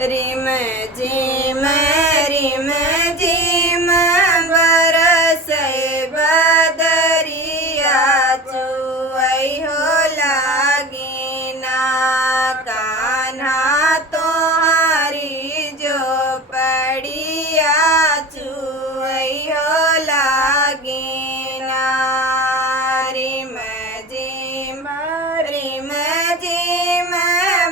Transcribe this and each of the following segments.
रिम झिम बरसे बदरिया चुअई हो लागिना कान्हा तोहारी जो पड़िया चुअई हो लागिना रिम झिम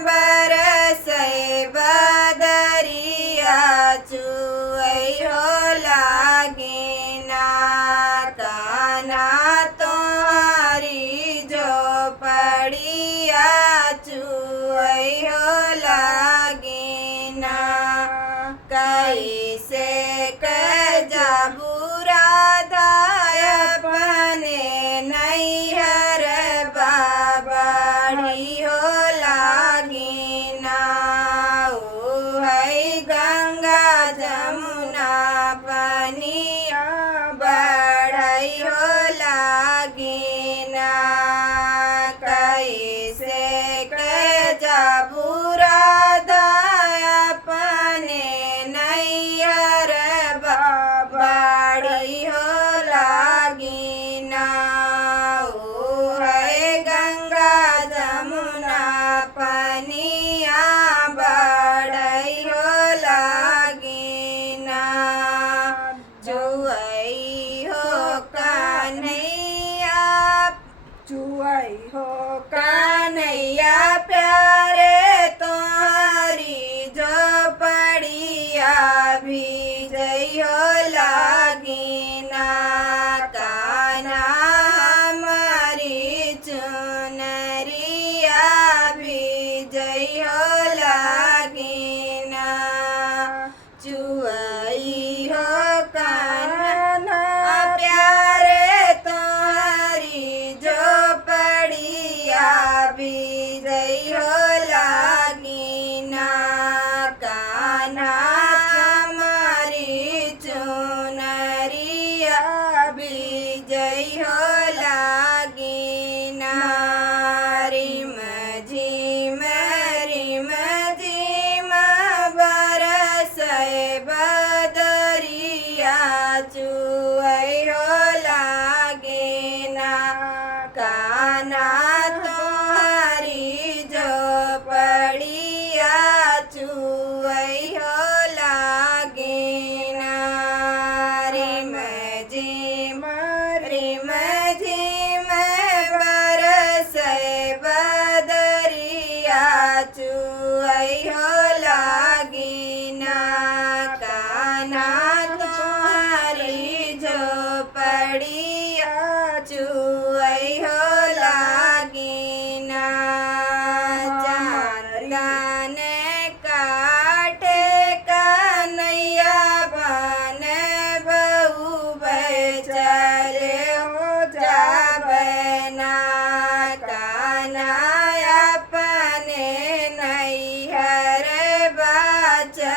बरसे बदरिया चुअई हो लागिना कान्हा तोहारी जो पड़िया चुअई हो लागिना कैसे जाबू राधा अपने नैहर बाबाड़ी हो लागिना ओ है गंगा जमुना पनिया बढ़ई हो लागिना कैसे जाबू राधा अपने नैहर बाबाड़ी हो लागिना ओ है गंगा जमुना पनिया बढ़ई हो लागिना जुअई हो कन्हैया प्यारे तुम्हारी जो पड़िया भीजई हो लागिना कान्हा हमारी चुनरिया भीजई हो लागिना चुअई हो कान्हा प्यारे तुम्हारी जो पड़िया भीजई हो लागिना कान्हा हमारी चुनरिया भीजई हो लागिना रिम झिम बरसे बदरिया चुअई हो लागिना कान्हा तोहारी जो पड़िया चुअई हो लागिना रिम झिम बरसे बदरिया चुअई हो लागिना कान्हा तोहारी जो पड़िया चुअई हो लागिना जान काटे कन्हैया बन बहू चले हो जाबना कान्हा अपने नैहर बाचा